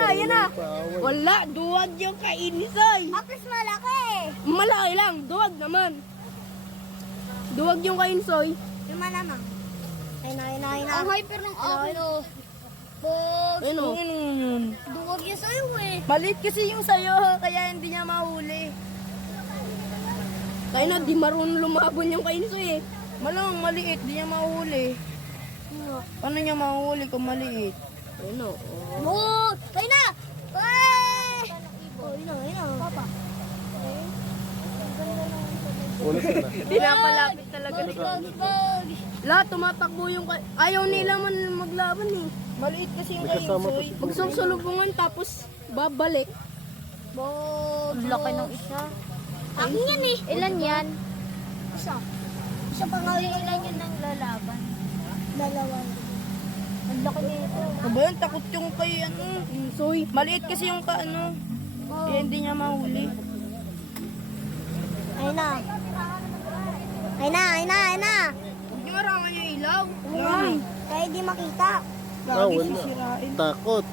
na, yan na. Paaway. Wala, duwag yung kainisay. Apis malaki. Malaki lang, duwag naman. Duwag yung kainsoy. Yung manamang. Ay na. Ang hyper ng Ayun, apis. Boss. Ayun o. Duwag yung sa'yo eh. Maliit kasi yung sayo, kaya hindi niya mahuli. Tayo na, di marunong lumabon yung kainsoy eh. Malamang maliit, di niya mahuli. Paano niya mahuli kung maliit? Ayun o. Oh, tayo na. Ay! Oh, yun na. Papa. Ulit na. Pinapalapit talaga ni Bag. Lahat tumatakbo yung ayaw nila man maglaban eh. Maliit kasi yung May kasama kainsoy. pa si Magsusulubungan tapos babalik. Bag. Laki ng isa. Akin yan eh. Ilan yan? Isa. Isa pa nga yung Ilan yun ang lalaban? dalawa. Ang laki nito. Ano ba yun? Takot yung kay kainsoy. Maliit kasi yung kaya hindi niya mahuli. Ayun na. Huwag niyo marangan yung ilaw. Kaya di makita. Lagi Wala. sisirain. Takot.